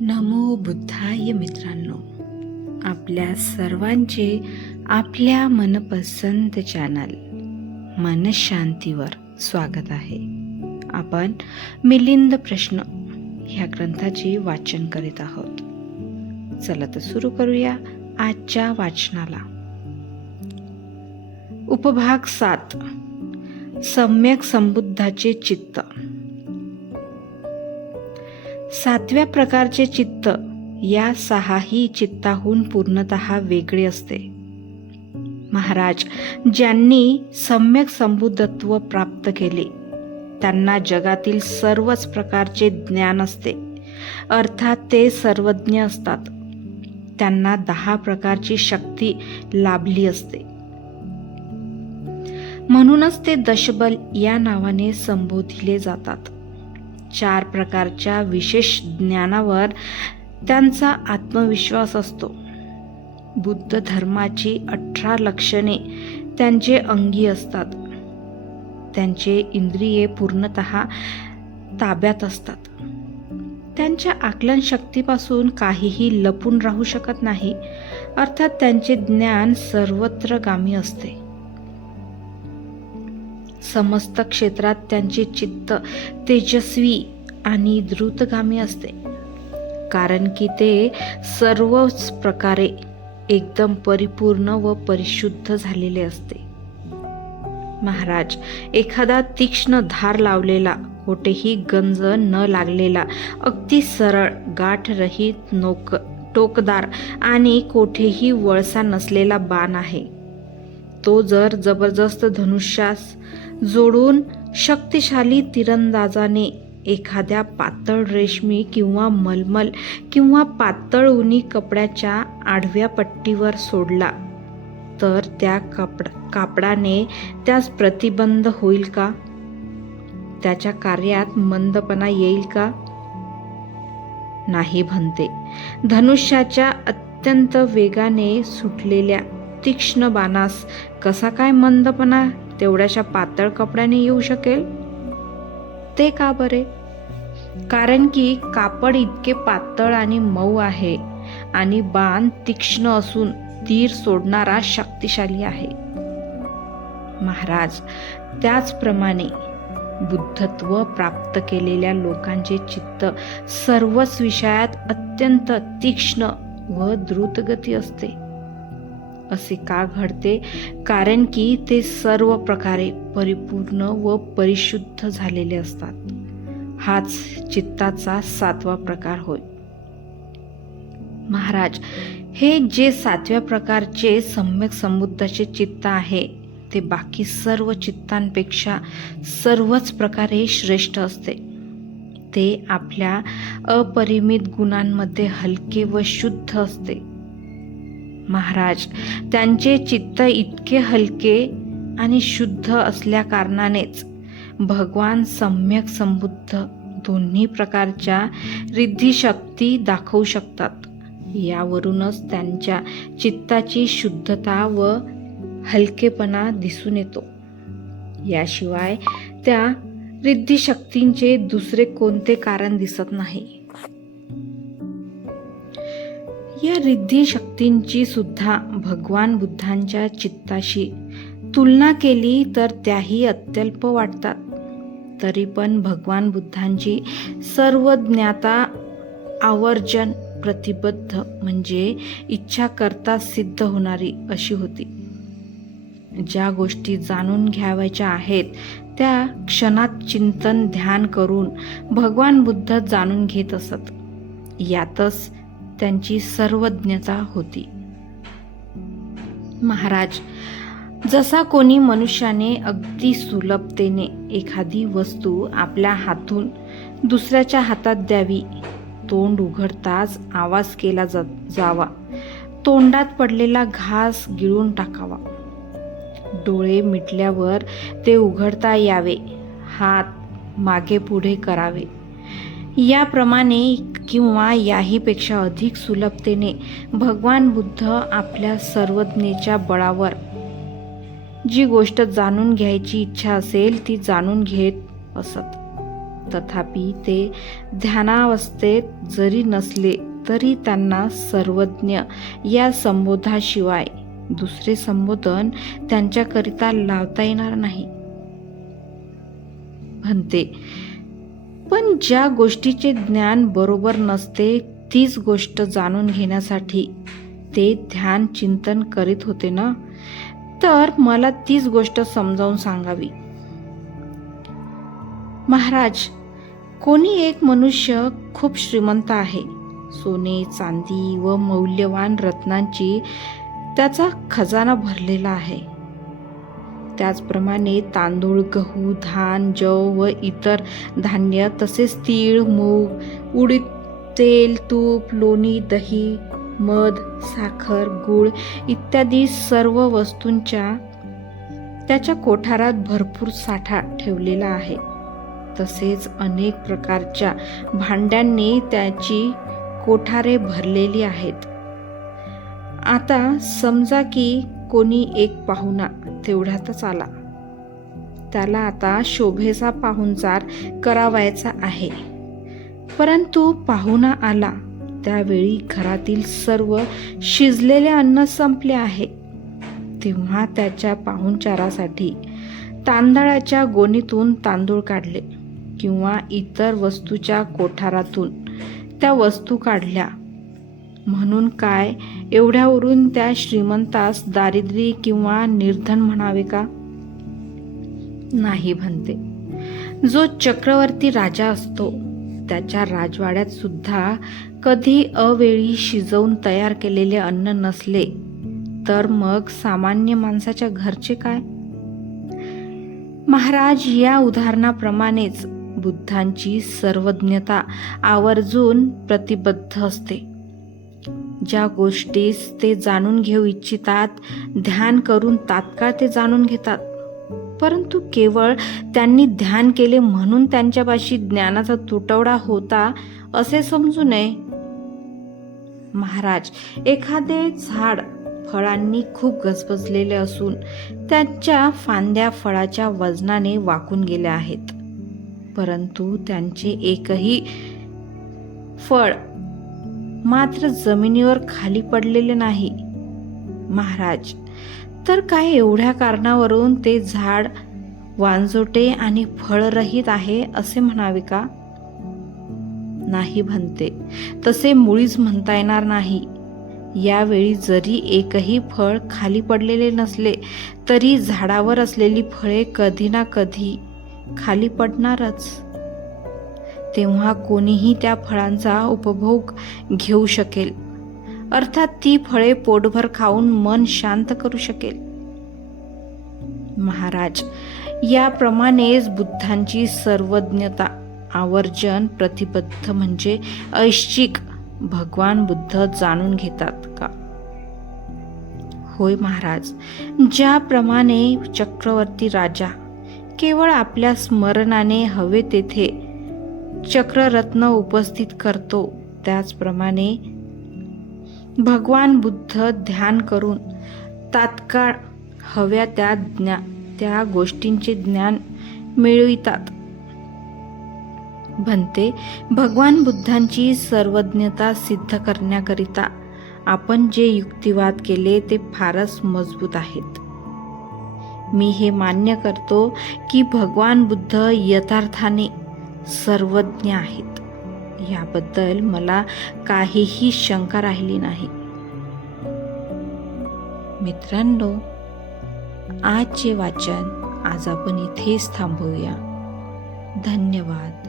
नमो बुद्धाय मित्रांनो. आपल्या सर्वांचे आपल्या मनपसंत चॅनल मनशांतीवर स्वागत आहे. आपण मिलिंद प्रश्न ह्या ग्रंथाचे वाचन करीत आहोत. चला तर सुरू करूया आजच्या वाचनाला. उपभाग सात. सम्यक संबुद्धाचे चित्त. सातव्या प्रकारचे चित्त या सहाही चित्ताहून पूर्णतः वेगळे असते. महाराज ज्यांनी सम्यक संबुद्धत्व प्राप्त केले त्यांना जगातील सर्वच प्रकारचे ज्ञान असते. अर्थात ते सर्वज्ञ असतात. त्यांना दहा प्रकारची शक्ती लाभली असते. म्हणूनच ते दशबल या नावाने संबोधिले जातात. चार प्रकारच्या विशेष ज्ञानावर त्यांचा आत्मविश्वास असतो. बुद्ध धर्माची अठरा लक्षणे त्यांचे अंगी असतात. त्यांचे इंद्रिये पूर्णत ताब्यात असतात. त्यांच्या आकलन शक्तीपासून काहीही लपून राहू शकत नाही. अर्थात त्यांचे ज्ञान सर्वत्र गामी असते. समस्त क्षेत्रात त्यांचे चित्त तेजस्वी आणि द्रुतगामी असते. कारण की ते सर्वच प्रकारे एकदम परिपूर्ण व परिशुद्ध झालेले असते. महाराज एखादा तीक्ष्ण धार लावलेला कोठेही गंज न लागलेला अगदी सरळ गाठरहित नोक टोकदार आणि कोठेही वळसा नसलेला बाण आहे. तो जर जबरदस्त धनुष्यास जोडून शक्तिशाली तिरंदाजाने एखाद्या पातळ रेशमी किंवा मलमल किंवा पातळ उनी कपड्याच्या आडव्या पट्टीवर सोडला. तर त्या कापड कापडाने त्यास प्रतिबंध होईल का? त्याच्या कार्यात मंदपणा येईल का? नाही म्हणते. धनुष्याच्या अत्यंत वेगाने सुटलेल्या तीक्ष्ण बाणास कसा काय मंदपणा तेवढ्याशा पातळ कपड्याने येऊ शकेल? ते का बरे? कारण की कापड इतके पातळ आणि मऊ आहे आणि बाण तीक्ष्ण असून तीर सोडणारा शक्तिशाली आहे. महाराज त्याचप्रमाणे बुद्धत्व प्राप्त केलेल्या लोकांचे चित्त सर्वच विषयात अत्यंत तीक्ष्ण व द्रुतगती असते. असे का घडते? कारण की ते सर्व प्रकारे परिपूर्ण व परिशुद्ध झालेले असतात. हाच चित्ताचा सातवा प्रकार होय. महाराज हे जे सातव्या प्रकारचे सम्यक समुद्धाचे चित्त आहे ते बाकी सर्व चित्तांपेक्षा सर्वच प्रकारे श्रेष्ठ असते. ते आपल्या अपरिमित गुणांमध्ये हलके व शुद्ध असते. महाराज त्यांचे चित्त इतके हलके आणि शुद्ध असल्या कारणानेच भगवान सम्यक संबुद्ध दोन्ही प्रकारच्या रिद्धिशक्ती दाखवू शकतात. यावरूनच त्यांच्या चित्ताची शुद्धता व हलकेपणा दिसून येतो. याशिवाय त्या रिद्धिशक्तींचे दुसरे कोणते कारण दिसत नाही. या रिद्धी शक्तींची सुद्धा भगवान बुद्धांच्या चित्ताशी तुलना केली तर त्याही अत्यल्प वाटतात. तरी पण भगवान बुद्धांची सर्व ज्ञाता आवर्जन प्रतिबद्ध म्हणजे इच्छा करता सिद्ध होणारी अशी होती. ज्या गोष्टी जाणून घ्यावायच्या आहेत त्या क्षणात चिंतन ध्यान करून भगवान बुद्ध जाणून घेत असत. यातच त्यांची सर्वज्ञता होती. महाराज जसा कोणी मनुष्याने अगदी सुलभतेने एखादी वस्तू आपल्या हातून दुसऱ्याच्या हातात द्यावी तोंड उघडताच आवाज केला जा जावा. तोंडात पडलेला घास गिळून टाकावा. डोळे मिटल्यावर ते उघडता यावे हात मागे पुढे करावे. याप्रमाणे किंवा याहीपेक्षा अधिक सुलभतेने भगवान बुद्ध आपल्या सर्वज्ञेच्या बळावर. जी गोष्ट जाणून घ्यायची इच्छा असेल ती जाणून घेत असत. तथापि ते ध्यानावस्थेत जरी नसले तरी त्यांना सर्वज्ञ या संबोधाशिवाय दुसरे संबोधन त्यांच्याकरिता लावता येणार नाही. म्हणते पण ज्या गोष्टीचे ज्ञान बरोबर नसते तीच गोष्ट जाणून घेण्यासाठी ते ध्यान चिंतन करीत होते ना? तर मला तीच गोष्ट समजावून सांगावी. महाराज कोणी एक मनुष्य खूप श्रीमंत आहे. सोने चांदी व मौल्यवान रत्नांची त्याचा खजाना भरलेला आहे. त्याचप्रमाणे तांदूळ गहू धान जव व इतर धान्य तसेच तीळ मूग उडीद तेल तूप लोणी दही मध साखर गूळ इत्यादी सर्व वस्तूंच्या त्याच्या कोठारात भरपूर साठा ठेवलेला आहे. तसेच अनेक प्रकारच्या भांड्यांनी त्याची कोठारे भरलेली आहेत. आता समजा की कोणी एक पाहुणा तेवढ्यातच आला. त्याला आता शोभेचा पाहुणचार करावायचा आहे. परंतु पाहुणा आला. त्यावेळी घरातील सर्व शिजलेले अन्न संपले आहे. तेव्हा त्याच्या पाहुणचारासाठी तांदळाच्या गोणीतून तांदूळ काढले किंवा इतर वस्तूच्या कोठारातून त्या वस्तू काढल्या. म्हणून काय? एवढ्यावरून त्या श्रीमंतास दारिद्र्य किंवा निर्धन म्हणावे का? नाही म्हणते. जो चक्रवर्ती राजा असतो त्याच्या राजवाड्यात सुद्धा कधी अवेळी शिजवून तयार केलेले अन्न नसले तर मग सामान्य माणसाच्या घरचे काय? महाराज या उदाहरणाप्रमाणेच बुद्धांची सर्वज्ञता आवर्जून प्रतिबद्ध असते. ज्या गोष्टीस ते जाणून घेऊ इच्छितात ध्यान करून तात्काळ ते जाणून घेतात. परंतु केवळ त्यांनी ध्यान केले म्हणून त्यांच्यापाशी ज्ञानाचा तुटवडा होता असे समजू नये. महाराज एखादे झाड फळांनी खूप गजबजलेले असून त्यांच्या फांद्या फळाच्या वजनाने वाकून गेल्या आहेत. परंतु त्यांचे एकही फळ मात्र जमिनीवर खाली पडलेले नाही. महाराज तर काय एवढ्या कारणावरून ते झाड वांजोटे आणि फळरहित आहे असे म्हणावे का? नाही म्हणते. तसे मुळीच म्हणता येणार नाही. यावेळी जरी एकही फळ खाली पडलेले नसले तरी झाडावर असलेली फळे कधी ना कधी खाली पडणारच. तेव्हा कोणीही त्या फळांचा उपभोग घेऊ शकेल. अर्थात ती फळे पोटभर खाऊन मन शांत करू शकेल. महाराज याप्रमाणेच बुद्धांची सर्वज्ञता आवर्जन प्रतिबद्ध म्हणजे ऐश्चिक भगवान बुद्ध जाणून घेतात का? होय महाराज ज्याप्रमाणे चक्रवर्ती राजा केवळ आपल्या स्मरणाने हवे तेथे चक्ररत्न उपस्थित करतो. त्याचप्रमाणे भगवान बुद्ध ध्यान करून तात्काळ हव्या त्या ज्ञा त्या गोष्टींचे ज्ञान मिळवितात. म्हणते भगवान बुद्धांची सर्वज्ञता सिद्ध करण्याकरिता आपण जे युक्तिवाद केले ते फारच मजबूत आहेत. मी हे मान्य करतो की भगवान बुद्ध यथार्थाने सर्वज्ञ आहेत. याबद्दल मला काहीही शंका राहिली नाही. मित्रांनो आजचे वाचन आज आपण इथेच थांबवूया. धन्यवाद.